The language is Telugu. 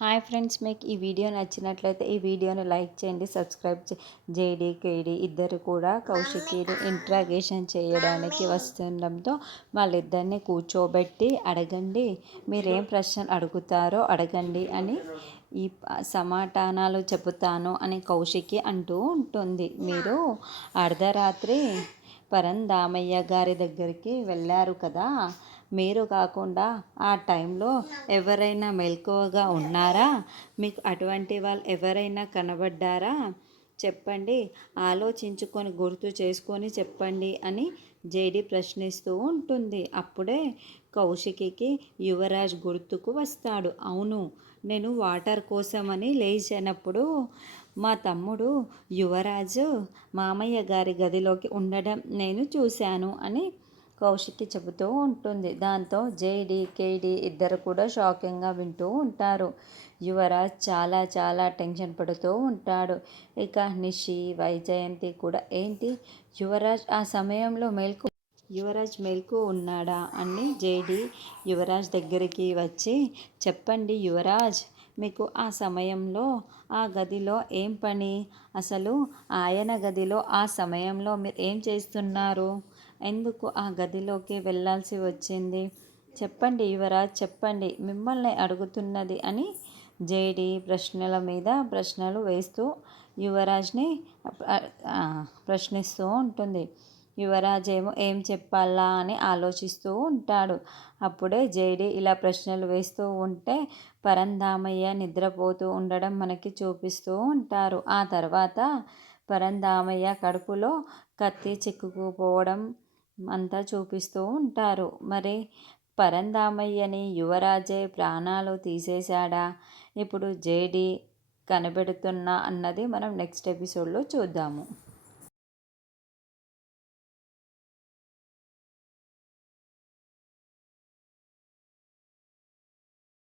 హాయ్ ఫ్రెండ్స్, మీకు ఈ వీడియో నచ్చినట్లయితే ఈ వీడియోని లైక్ చేయండి, సబ్స్క్రైబ్ జేడి కేడి ఇద్దరు కూడా కౌశికిని ఇంట్రాగేషన్ చేయడానికి వస్తుండడంతో వాళ్ళిద్దరిని కూర్చోబెట్టి అడగండి, మీరేం ప్రశ్నలు అడుగుతారో అడగండి అని ఈ సమాధానాలు చెబుతాను అని కౌశికి అంటూ ఉంటుంది. మీరు అర్ధరాత్రి పరంధామయ్య గారి దగ్గరికి వెళ్ళారు కదా, మీరు కాకుండా ఆ టైంలో ఎవరైనా మెలకువగా ఉన్నారా? మీకు అటువంటి వాళ్ళు ఎవరైనా కనబడ్డారా? చెప్పండి, ఆలోచించుకొని గుర్తు చేసుకొని చెప్పండి అని జేడి ప్రశ్నిస్తూ ఉంటుంది. అప్పుడే కౌశికికి యువరాజ్ గుర్తుకు వస్తాడు. అవును, నేను వాటర్ కోసమని లేచినప్పుడు మా తమ్ముడు యువరాజు మామయ్య గారి గదిలోకి ఉండడం నేను చూశాను అని కౌశికి చెబుతూ ఉంటుంది. దాంతో జేడి కేడి ఇద్దరు కూడా షాకింగ్గా వింటూ ఉంటారు. యువరాజ్ చాలా చాలా టెన్షన్ పడుతూ ఉంటాడు. ఇక నిషి వైజయంతి కూడా ఏంటి యువరాజ్ ఆ సమయంలో యువరాజ్ మేల్కు ఉన్నాడా అని జేడి యువరాజ్ దగ్గరికి వచ్చి, చెప్పండి యువరాజ్, మీకు ఆ సమయంలో ఆ గదిలో ఏం పని? అసలు ఆయన గదిలో ఆ సమయంలో మీరు ఏం చేస్తున్నారు? ఎందుకు ఆ గదిలోకి వెళ్ళాల్సి వచ్చింది? చెప్పండి యువరాజ్, చెప్పండి, మిమ్మల్ని అడుగుతున్నది అని జేడి ప్రశ్నల మీద ప్రశ్నలు వేస్తూ యువరాజ్ని ప్రశ్నిస్తూ ఉంటుంది. యువరాజ్ ఏమో ఏం చెప్పాలా అని ఆలోచిస్తూ ఉంటాడు. అప్పుడే జేడి ఇలా ప్రశ్నలు వేస్తూ ఉంటే పరంధామయ్య నిద్రపోతూ ఉండడం మనకి చూపిస్తూ ఉంటారు. ఆ తర్వాత పరంధామయ్య కడుపులో కత్తి చిక్కుకుపోవడం అంతా చూపిస్తూ ఉంటారు. మరి పరంధామయ్యని యువరాజే ప్రాణాలు తీసేశాడా? ఇప్పుడు జేడి కనిపెడుతున్నా అన్నది మనం నెక్స్ట్ ఎపిసోడ్లో చూద్దాము.